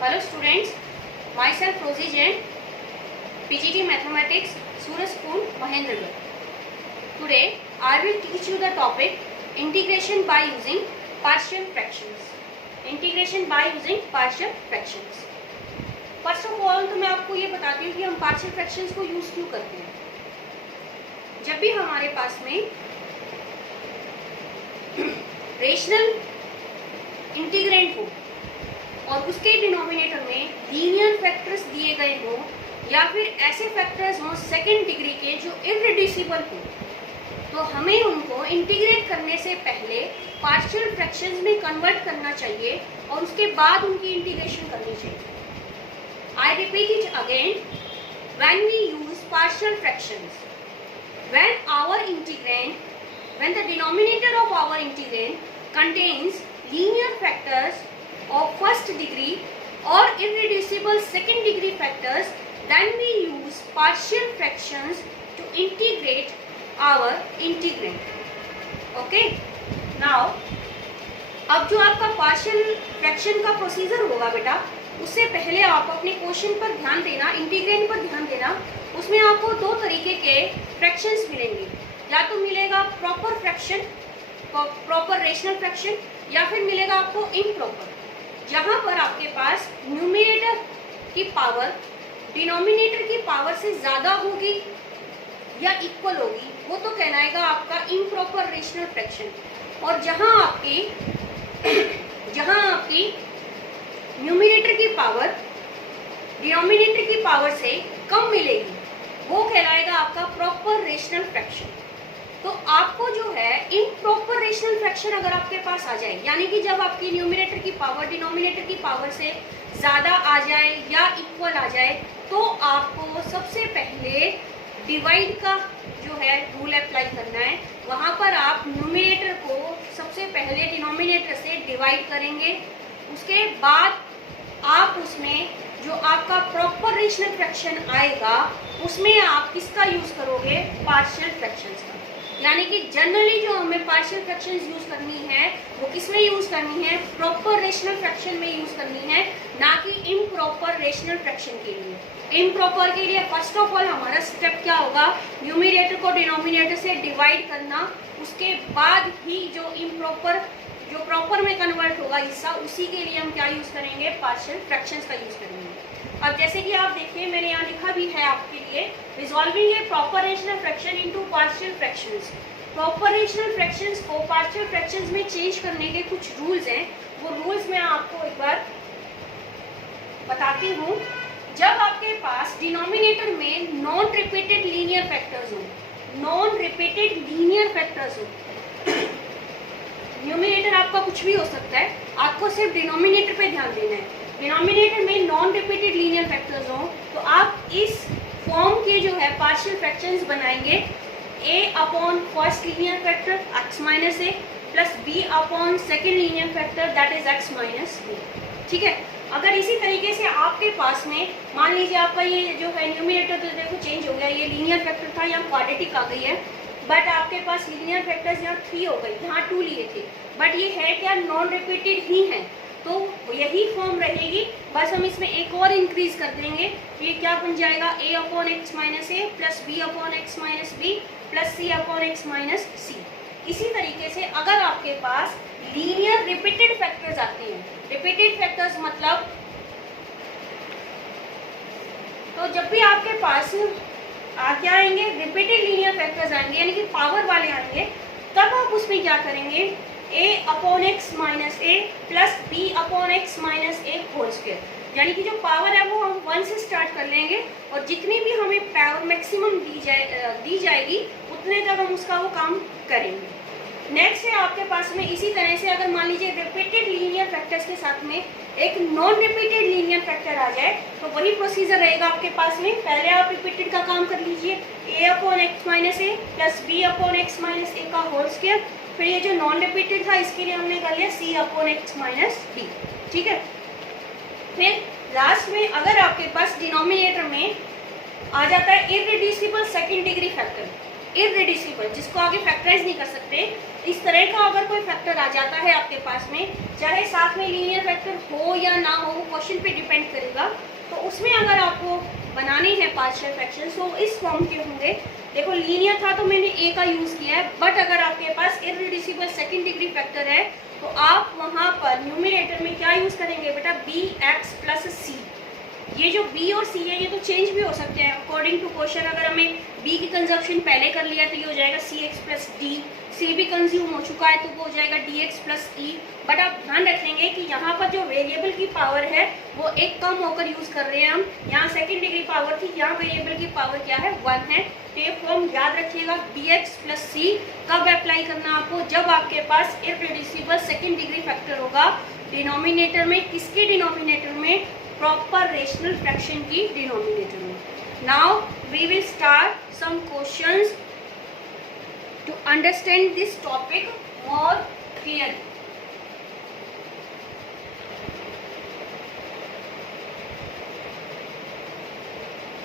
Hello students, myself Rosie Jain, PGT Mathematics, Suraj School, Mahendragarh. Today I will teach you the topic integration by using partial fractions. Integration by using partial fractions. First of all तो मैं आपको ये बताती हूँ कि हम partial fractions को use क्यों करते हैं. जब भी हमारे पास में रेशनल इंटीग्रेंट हो और उसके डिनोमिनेटर में लीनियर फैक्टर्स दिए गए हो या फिर ऐसे फैक्टर्स हों सेकेंड डिग्री के जो इररिड्यूसिबल हो, तो हमें उनको इंटीग्रेट करने से पहले पार्शियल फ्रैक्शंस में कन्वर्ट करना चाहिए और उसके बाद उनकी इंटीग्रेशन करनी चाहिए. I repeat it again, when we use partial fractions, when our integrand, when the denominator of our integrand contains linear factors of first degree or irreducible second degree factors, then we use partial fractions to integrate our integrand. Okay, now अब जो आपका partial fraction का procedure होगा बेटा, उससे पहले आप अपने क्वेश्चन पर ध्यान देना, इंटीग्रेंड पर ध्यान देना. उसमें आपको दो तरीके के फ्रैक्शंस मिलेंगे. या तो मिलेगा proper fraction, proper rational fraction, या फिर मिलेगा आपको इम्प्रॉपर, जहां पर आपके पास न्यूमरेटर की पावर डिनोमिनेटर की पावर से ज़्यादा होगी या इक्वल होगी, वो तो कहलाएगा आपका इम्प्रॉपर रेशनल फ्रैक्शन. और जहां आपकी न्यूमरेटर की पावर डिनोमिनेटर की पावर से कम मिलेगी, वो कहलाएगा आपका प्रॉपर रेशनल फ्रैक्शन. तो आपको जो है इम्प्रॉपर रेशनल फ्रैक्शन अगर आपके पास आ जाए, यानी कि जब आपकी न्यूमरेटर की पावर डिनोमिनेटर की पावर से ज़्यादा आ जाए या इक्वल आ जाए, तो आपको सबसे पहले डिवाइड का जो है रूल अप्लाई करना है. वहाँ पर आप न्यूमरेटर को सबसे पहले डिनोमिनेटर से डिवाइड करेंगे. उसके बाद आप उसमें जो आपका प्रॉपर रेशनल फ्रैक्शन आएगा, उसमें आप किसका यूज़ करोगे? पार्शियल फ्रैक्शंस का. यानी कि जनरली जो हमें पार्शियल फ्रैक्शंस यूज़ करनी है वो किस में यूज़ करनी है? प्रॉपर रेशनल फ्रैक्शन में यूज़ करनी है, ना कि इम्प्रॉपर रेशनल फ्रैक्शन के लिए. इम्प्रॉपर के लिए फर्स्ट ऑफ ऑल हमारा स्टेप क्या होगा? न्यूमरेटर को डिनोमिनेटर से डिवाइड करना. उसके बाद ही जो प्रॉपर में कन्वर्ट होगा हिस्सा, उसी के लिए हम क्या यूज़ करेंगे? पार्शियल फ्रैक्शंस का यूज़ करेंगे. अब जैसे कि आप देखिए, मैंने यहाँ लिखा भी है आपके लिए, resolving a proper rational fraction into partial fractions. Proper rational fractions को पार्शियल फ्रैक्शंस में चेंज करने के कुछ रूल्स हैं. वो रूल्स मैं आपको एक बार बताती हूँ. जब आपके पास डिनोमिनेटर में नॉन रिपीटेड लीनियर फैक्टर्स हो, न्यूमरेटर आपका कुछ भी हो सकता है, आपको सिर्फ डिनोमिनेटर पे ध्यान देना है. डिनोमिनेटर में नॉन रिपीटेड लीनियर फैक्टर्स हो, तो आप इस फॉर्म के जो है पार्शियल फ्रैक्शंस बनाएंगे. a upon first linear factor x minus a plus b upon second linear factor that is x minus b. ठीक है. अगर इसी तरीके से आपके पास में मान लीजिए आपका ये जो है न्यूमरेटर तो देखो चेंज हो गया, ये लीनियर फैक्टर था, यहाँ क्वाड्रेटिक आ गई है. बट आपके पास लीनियर फैक्टर्स यहाँ 3 हो गई, यहाँ 2 लिए थे, बट ये है क्या? नॉन रिपीटेड ही है, तो यही फॉर्म रहेगी. बस हम इसमें एक और इंक्रीज कर देंगे, ये क्या बन जाएगा? a upon x minus a plus b upon x minus b plus c upon x minus c. इसी तरीके से अगर आपके पास लीनियर रिपीटेड फैक्टर्स आते हैं, रिपीटेड फैक्टर्स मतलब तो जब भी आपके पास क्या आएंगे? रिपीटेड लीनियर फैक्टर्स आएंगे, यानी कि पावर वाले आएंगे, तब आप उसमें क्या करेंगे? a upon x minus a plus b upon x minus a whole square. यानी कि जो पावर है वो हम 1 से स्टार्ट कर लेंगे और जितनी भी हमें पावर मैक्सिमम दी जाएगी उतने तक हम उसका वो काम करेंगे. नेक्स्ट है आपके पास में इसी तरह से अगर मान लीजिए रिपीटेड लीनियर फैक्टर्स के साथ में एक नॉन रिपीटेड लीनियर फैक्टर आ जाए, तो वही प्रोसीजर रहेगा आपके पास में. पहले आप रिपीटेड का काम कर लीजिए, a upon x minus a plus b upon x minus a का होल स्क्वायर. फिर ये जो नॉन रिपीटेड था इसके लिए हमने कर लिया c upon x minus b. ठीक है. फिर लास्ट में अगर आपके पास डिनोमिनेटर में आ जाता है irreducible second degree factor, irreducible जिसको आगे फैक्टराइज नहीं कर सकते, इस तरह का अगर कोई फैक्टर आ जाता है आपके पास में, चाहे साथ में लीनियर फैक्टर हो या ना हो वो क्वेश्चन पे डिपेंड करेगा। तो उसमें अगर आपको बनाने हैं पार्शियल फ्रैक्शन तो इस फॉर्म के होंगे। देखो लीनियर था तो मैंने ए का यूज़ किया है, बट अगर आपके पास इररिड्यूसिबल सेकंड डिग्री फैक्टर है तो आप वहाँ पर न्यूमिनेटर में क्या यूज़ करेंगे बेटा, बी एक्स प्लस सी। ये जो b और c है ये तो चेंज भी हो सकते हैं अकॉर्डिंग टू क्वेश्चन। अगर हमें b की कंजप्शन पहले कर लिया तो ये हो जाएगा सी एक्स प्लस डी, c भी कंज्यूम हो चुका है तो वो हो जाएगा D x plus E. But आप ध्यान रखेंगे कि यहाँ पर जो वेरिएबल की पावर है वो एक कम होकर यूज़ कर रहे हैं हम। यहाँ सेकेंड डिग्री पावर थी, यहाँ वेरिएबल की पावर क्या है, 1 है। तो ये फॉर्म याद रखिएगा, डी एक्स प्लस सी कब अप्लाई करना आपको, जब आपके पास इररिड्यूसिबल सेकेंड डिग्री फैक्टर होगा डिनोमिनेटर में। किसके डिनोमिनेटर में, प्रॉपर रेशनल फ्रैक्शन की डिनोमिनेटर में। Now we will start some questions to understand this topic more clearly.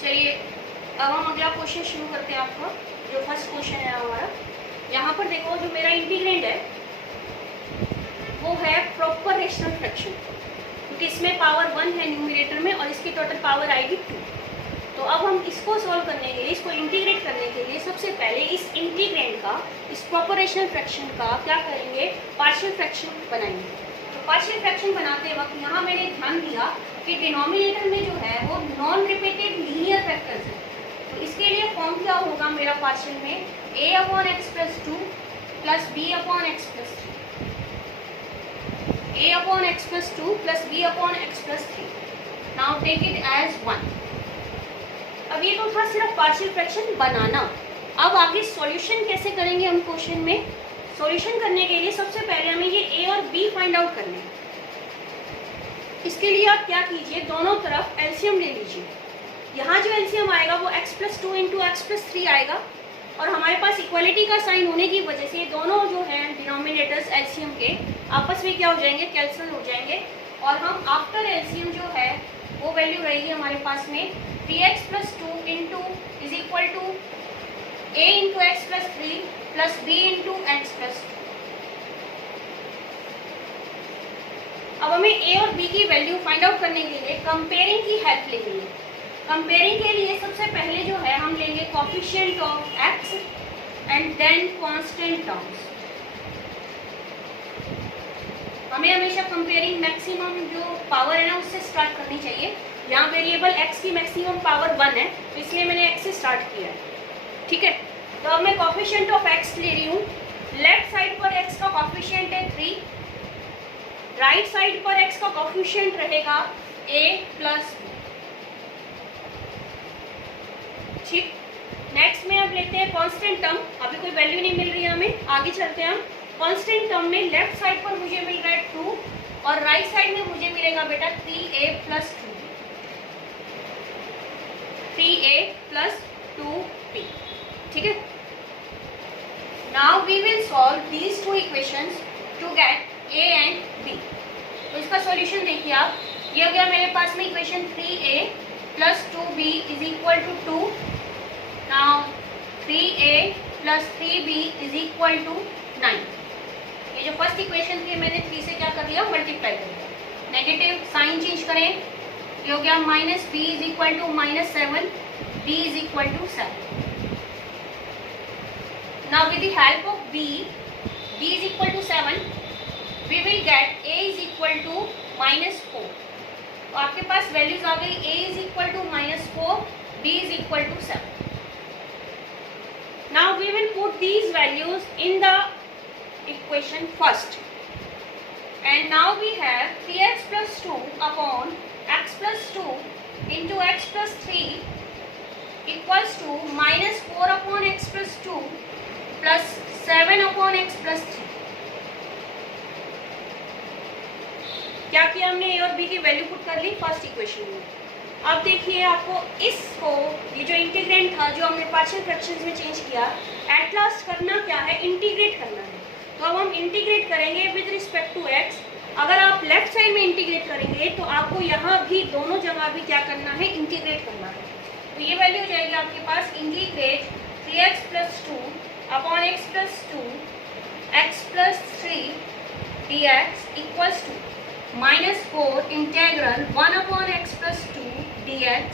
चलिए अब हम अगला क्वेश्चन शुरू करते हैं आपका। जो फर्स्ट क्वेश्चन है हमारा, यहाँ पर देखो जो मेरा इंटीग्रेंड है वो है प्रॉपर रेशनल फ्रैक्शन, क्योंकि इसमें पावर 1 है न्यूमिनेटर में और इसकी टोटल पावर आएगी 2। तो अब हम इसको सॉल्व करने के लिए, इसको इंटीग्रेट करने के लिए सबसे पहले इस इंटीग्रेंड का, इस प्रॉपर रेशनल फ्रैक्शन का क्या करेंगे, पार्शियल फ्रैक्शन बनाएंगे। तो पार्शियल फ्रैक्शन बनाते वक्त यहाँ मैंने ध्यान दिया कि डिनोमिनेटर में जो है वो नॉन रिपीटेड लीनियर फैक्टर्स है। तो इसके लिए फॉर्म क्या होगा मेरा पार्शियल में, a upon x plus 2 plus b upon x plus 3, a upon x plus 2 plus b upon x plus 3। Now take it as 1। अब ये तो था सिर्फ पार्शियल फ्रैक्शन बनाना। अब आगे सॉल्यूशन कैसे करेंगे हम क्वेश्चन में। सॉल्यूशन करने के लिए सबसे पहले हमें ये a और b फाइंड आउट करने हैं। इसके लिए आप क्या कीजिए, दोनों तरफ एलसीएम ले लीजिए। यहाँ जो एलसीएम आएगा वो x plus 2 into x plus 3 आएगा, और हमारे पास इक्वलिटी का साइन होने की वजह से ये दोनों जो हैं डिनोमिनेटर्स एलसीएम के आपस में क्या हो जाएंगे, कैंसिल हो जाएंगे। और हम आफ्टर एलसीएम जो है वो वैल्यू रहेगी हमारे पास में 3x plus 2 into is equal to a into x plus 3 plus b into x plus 2। अब हमें a और b की वैल्यू फाइंड आउट करने के लिए कंपेयरिंग की हेल्प लेंगे। कंपेयरिंग के लिए सबसे पहले जो है हम लेंगे coefficient of x and then constant terms. हमें हमेशा कंपेयरिंग मैक्सिमम जो पावर है ना उससे स्टार्ट करनी चाहिए। यहाँ वेरिएबल x की मैक्सिमम पावर 1 है तो इसलिए मैंने x से स्टार्ट किया है, ठीक है। तो अब मैं कोफिशिएंट ऑफ x ले रही हूँ। लेफ्ट साइड पर x का कोफिशिएंट है 3, राइट साइड पर x का कोफिशिएंट रहेगा a प्लस b, ठीक। नेक्स्ट में अब लेते हैं कांस्टेंट टर्म। अभी कोई वैल्यू नहीं मिल रही है हमें, आगे चलते हैं हम। कांस्टेंट टर्म में लेफ्ट साइड पर मुझे मिल रहा है 2 और राइट साइड में मुझे मिलेगा बेटा 3a plus 2b, 3a plus 2b, ठीक है। Now we will solve these two equations to get a and b। तो इसका सॉल्यूशन देखिए आप, ये हो गया मेरे पास में equation 3a plus 2b is equal to 2। Now 3a plus 3b is equal to 9। ये जो फर्स्ट इक्वेशन थी मैंने 3 से क्या कर दिया, मल्टीप्लाई कर दिया। नेगेटिव साइन चेंज करें, ये हो गया minus b is equal to -7, b is equal to 7। Now with the help of b is equal to 7, we will get a is equal to -4। तो आपके पास वैल्यूज आ गई, a is equal to -4, b is equal to 7। Now we will put these values in the equation first, and now we have 3x plus 2 upon x plus 2 into x plus 3 equals to -4 upon x plus 2 plus 7 upon x plus 3। क्या किया हमने, a और b की value put कर ली first equation में। अब देखिए आपको इसको, ये जो इंटीग्रेंट था जो हमने पार्शियल फ्रैक्शंस में चेंज किया, एट लास्ट करना क्या है, इंटीग्रेट करना है। तो अब हम इंटीग्रेट करेंगे विद रिस्पेक्ट टू x। अगर आप लेफ्ट साइड में इंटीग्रेट करेंगे तो आपको यहाँ भी दोनों जगह भी क्या करना है, इंटीग्रेट करना है। तो ये वैल्यू हो जाएगी आपके पास integrate 3x plus 2 upon x plus 2 x plus 3 dx equals to, -4 integral 1/x+2 dx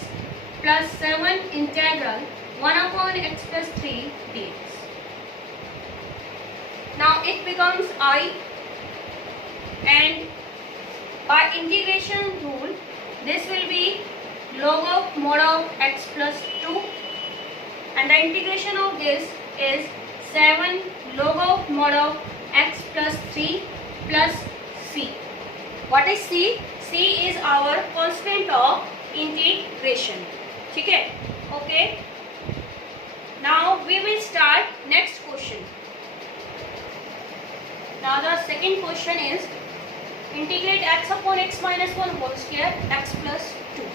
plus 7 integral 1/x+3 dx. Now it becomes I, and by integration rule this will be log of mod of x plus 2, and the integration of this is 7 log of mod of x plus 3 plus c. What is c? c is our constant of integration. ठीक है? Okay. Now we will start next question. Now the second question is integrate x upon x minus 1 whole square x plus 2.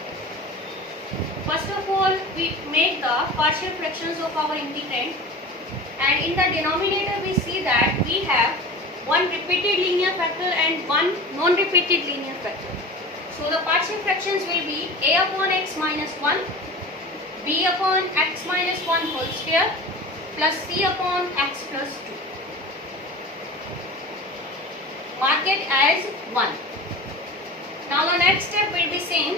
First of all, we make the partial fractions of our integrand, and in the denominator we see that we have one repeated linear factor and one non-repeated linear factor. So the partial fractions will be a upon x minus 1, b upon x minus 1 whole square plus c upon x plus 2. Mark it as 1. Now the next step will be same.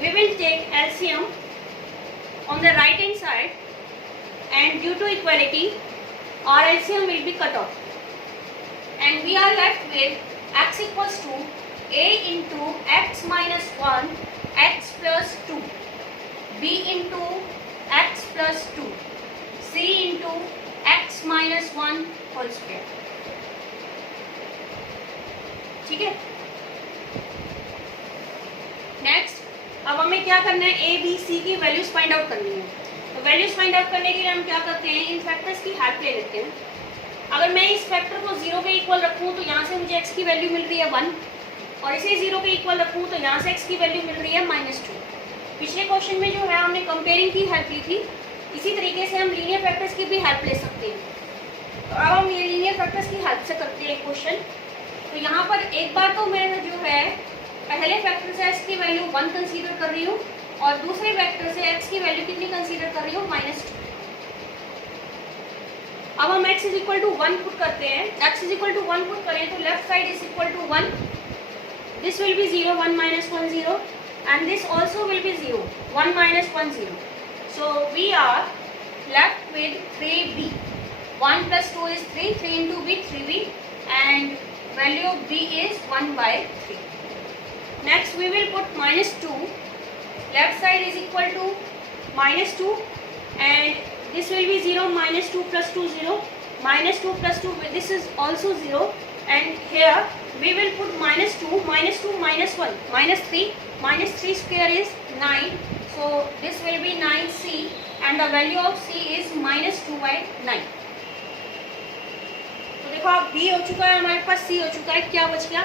We will take LCM on the right hand side, and due to equality our LCM will be cut off, and we are left with x equals to a into x minus 1 x plus 2, b into x plus 2, c into x minus 1 whole square. ठीक है? Next, अब हमें क्या करना है, A B C की values find out करनी है. तो वैल्यूज फाइंड आउट करने के लिए हम क्या करते हैं, इन फैक्टर्स की हेल्प ले लेते हैं. अगर मैं इस फैक्टर को 0 के इक्वल रखूँ तो यहाँ से मुझे x की वैल्यू मिल रही है 1, और इसे 0 के इक्वल रखूँ तो यहाँ से x की वैल्यू मिल रही है -2. पिछले क्वेश्चन में जो है हमने कंपेयरिंग की हेल्प ली थी, इसी तरीके से हम लीनियर फैक्टर्स की भी हेल्प ले सकते हैं. तो अब हम ये लीनियर फैक्टर्स की हेल्प से करते हैं क्वेश्चन. तो यहाँ पर एक बार तो मैं जो है पहले फैक्टर से x की वैल्यू 1 कंसीडर कर रही हूँ, और दूसरे फैक्टर से x की वैल्यू कितनी कंसीडर कर रही हूँ, -2. अब हम x = 1 पुट करते हैं. x = 1 पुट करें तो left side = 1, this will be 0, 1 - 1 0, and this also will be 0, 1 - 1 0. So we are left with 3b. 1 + 2 is 3, 3 into b 3b, and value of b is 1/3. Next we will put -2. Left side is equal to -2, and this will be 0, -2 + 2 0, -2 + 2, this is also 0, and here we will put -2, -2 - 1, -3, -3 square is 9, so this will be 9c, and the value of c is -2/9. तो देखो अब b हो चुका है हमारे पास, c हो चुका है, क्या बच गया,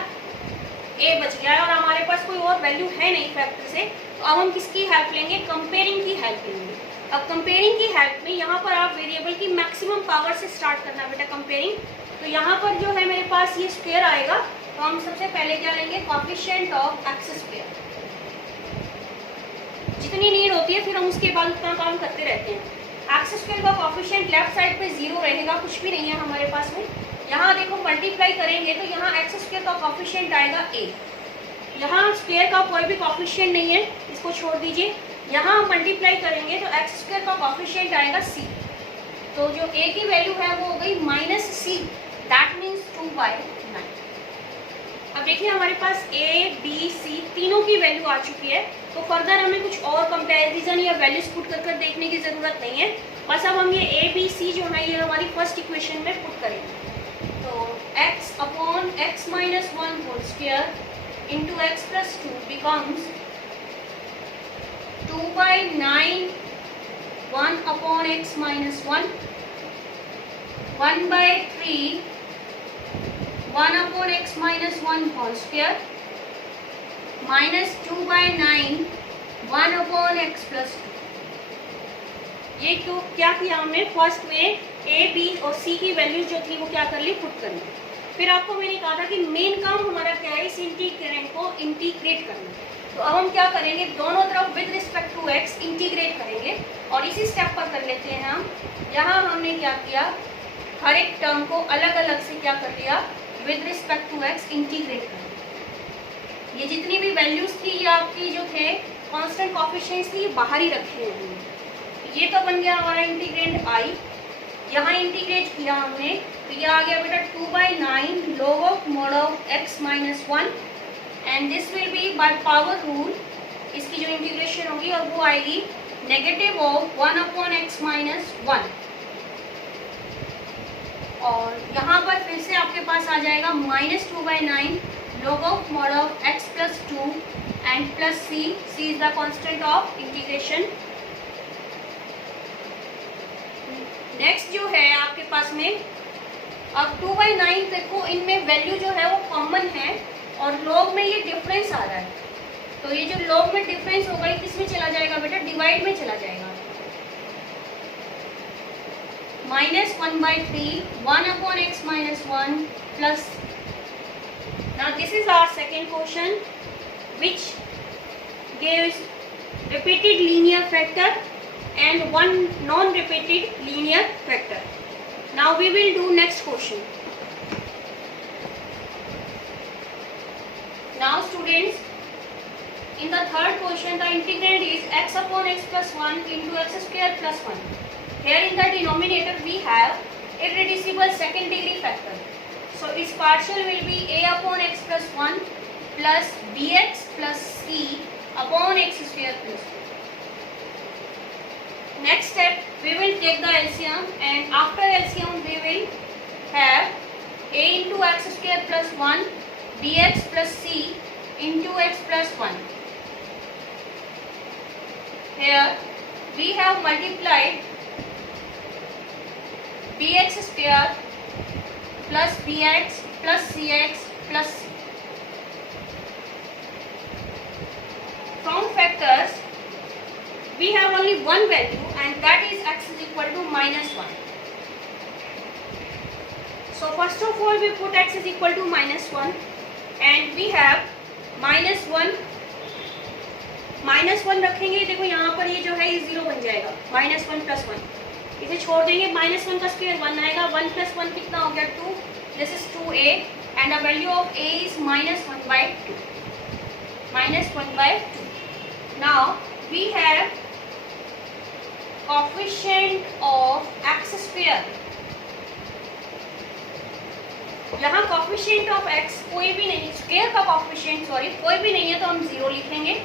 a बच गया है, और हमारे पास कोई और वैल्यू है नहीं फैक्टर से. तो अब हम किसकी हेल्प लेंगे, कंपेयरिंग की हेल्प लेंगे. अब कंपेयरिंग की हेल्प में यहाँ पर आप वेरिएबल की मैक्सिमम पावर से स्टार्ट करना बेटा कंपेयरिंग. तो यहाँ पर जो है मेरे पास ये स्क्वायर आएगा, तो हम सबसे पहले क्या लेंगे, कोएफिशिएंट ऑफ एक्स स्क्वायर. जितनी नीड होती है फिर हम उसके बाद उतना काम करते रहते हैं. एक्स स्क्वायर का कोएफिशिएंट लेफ्ट साइड पे 0 रहेगा, कुछ भी नहीं है हमारे पास में. यहाँ देखो मल्टीप्लाई करेंगे तो यहाँ एक्स स्क्वायर का कोएफिशिएंट आएगा a. यहाँ स्क्वायर का कोई भी कोएफिशिएंट नहीं है, इसको छोड़ दीजिए. यहाँ हम मल्टीप्लाई करेंगे तो एक्स स्क्वायर का कोएफिशिएंट आएगा c. तो जो a की वैल्यू है वो हो गई -c, दैट मीन्स 2/9. अब देखिए हमारे पास a, b, c तीनों की वैल्यू आ चुकी है. तो फर्दर हमें कुछ और कंपैरिजन या वैल्यूज पुट कर देखने की ज़रूरत नहीं है. बस अब हम ये a, b, c जो है ये हमारी फर्स्ट इक्वेशन में पुट करेंगे. तो x upon x minus 1 whole square into x plus 2 becomes 2/9, 1 upon x minus 1, 1/3, 1 upon x minus 1 whole square, minus 2/9, 1 upon x plus 2. ये तो क्या किया हमने, फर्स्ट में a, b और c की वैल्यू जो थी वो क्या कर ली, पुट कर ली. फिर आपको मैंने कहा था कि मेन काम हमारा क्या है, इस इंटीग्रेंड को इंटीग्रेट करना. तो अब हम क्या करेंगे, दोनों तरफ with respect to x integrate करेंगे, और इसी स्टेप पर कर लेते हैं हम. यहाँ हमने क्या किया, हर एक टर्म को अलग अलग से क्या कर लिया, with respect to x integrate कर लिया. ये जितनी भी वैल्यूज थी ये आपकी जो थे कांस्टेंट कोएफिशिएंट्स थी, ये बाहर ही रखे हैं हमने। ये तो बन गया हमारा इंटीग्रेंड आई, यहाँ इंटीग्रेट किया हमने तो ये आ गया बेटा 2/9 log of mod of x minus 1 and this will be by power rule, इसकी जो इंटीग्रेशन होगी और वो आएगी नेगेटिव ऑफ 1/x माइनस 1। और यहाँ पर फिर से आपके पास आ जाएगा -2/9 log of mod of x plus 2 and plus c is the constant of integration. Next जो है आपके पास में अब 2/9 देखो, इनमें वैल्यू जो है वो कॉमन है और log में ये डिफरेंस आ रहा है, तो ये जो log में डिफरेंस होगा ये किस में चला जाएगा बेटा, डिवाइड में चला जाएगा। -1/3 1/x minus 1 plus. Now this is our second question which gives repeated linear factor and one non-repeated linear factor. Now we will do next question. Now students, in the third question the integrand is x upon x plus 1 into x square plus 1. Here in the denominator we have irreducible second degree factor. So its partial will be a upon x plus 1 plus bx plus c upon x square plus 1. Next step, we will take the LCM and after LCM we will have a into x square plus 1 bx plus c into x plus 1. Here we have multiplied bx square plus bx plus cx plus c. From factors we have only one value and that is x is equal to -1. So first of all we put x is equal to -1 and we have -1 रखेंगे। देखो यहाँ पर ये जो है ये 0 बन जाएगा, -1 + 1 इसे छोड़ देंगे, -1 का स्क्वायर 1 आएगा, 1 + 1 कितना हो गया 2, this is 2a and the value of a is -1/2, -1/2. Now we have coefficient of x square. यहाँ coefficient of x कोई भी नहीं, स्क्वायर का coefficient सॉरी कोई भी नहीं है तो हम 0 लिखेंगे।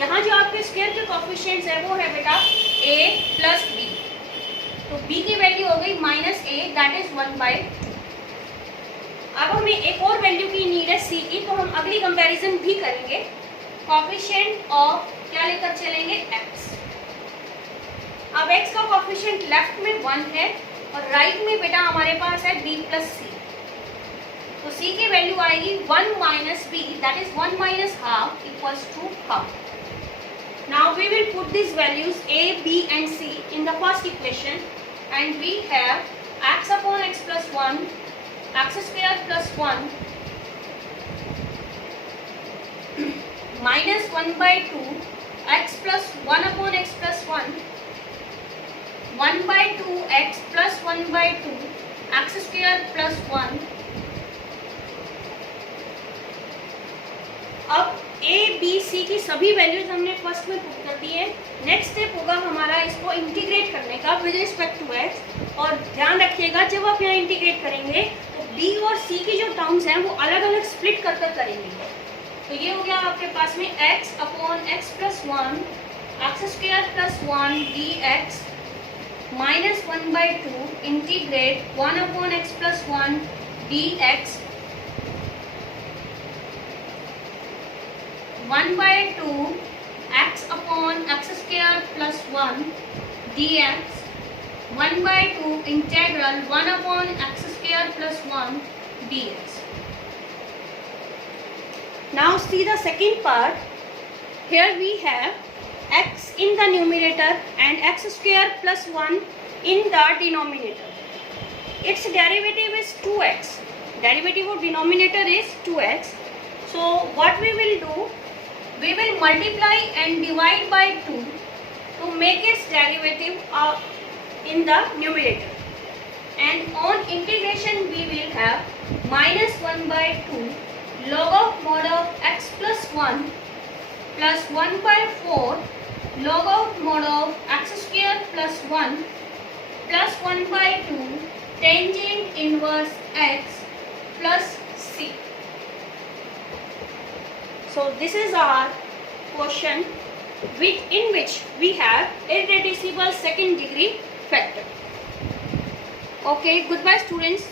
यहाँ जो आपके स्क्वायर के coefficients है वो है बेटा a plus b, तो b की वैल्यू हो गई -a दैट इज 1/2। अब हमें एक और वैल्यू की नीड है c की, तो हम अगली कंपैरिजन भी करेंगे। coefficient ऑफ क्या लेकर चलेंगे x। अब x का कोएफिशिएंट लेफ्ट में 1 है और राइट में बेटा हमारे पास है b प्लस c, तो c की वैल्यू आएगी 1 minus b that is 1 minus half equals to half. Now we will put this values a, b and c in the first equation and we have x upon x plus 1 x square plus 1 minus 1/2 x plus 1 upon x plus 1 1/2 x plus 1/2 x square plus 1। अब a, b, c की सभी values हमने first में put कर दी है। Next step होगा हमारा इसको इंटीग्रेट करने का विद रिस्पेक्ट टू x, और ध्यान रखिएगा जब आप यहाँ इंटीग्रेट करेंगे तो b और c की जो टर्म्स हैं वो अलग अलग स्प्लिट कर कर करेंगे। तो ये हो गया आपके पास में x upon x plus 1 x square plus 1 dx -1/2 integrate 1 upon x plus 1 dx 1/2 x upon x square plus 1 dx 1/2 integral 1 upon x square plus 1 dx। Now see the second part. Here we have x in the numerator and x square plus 1 in the denominator. Its derivative is 2x. Derivative of denominator is 2x. So what we will do? We will multiply and divide by 2 to make its derivative in the numerator. And on integration we will have -1/2 log of mod of x plus 1 plus 1 by 4 log of mod of x square plus 1 plus 1 by 2 tangent inverse x plus c. So this is our question in which we have irreducible second degree factor. Okay, goodbye students.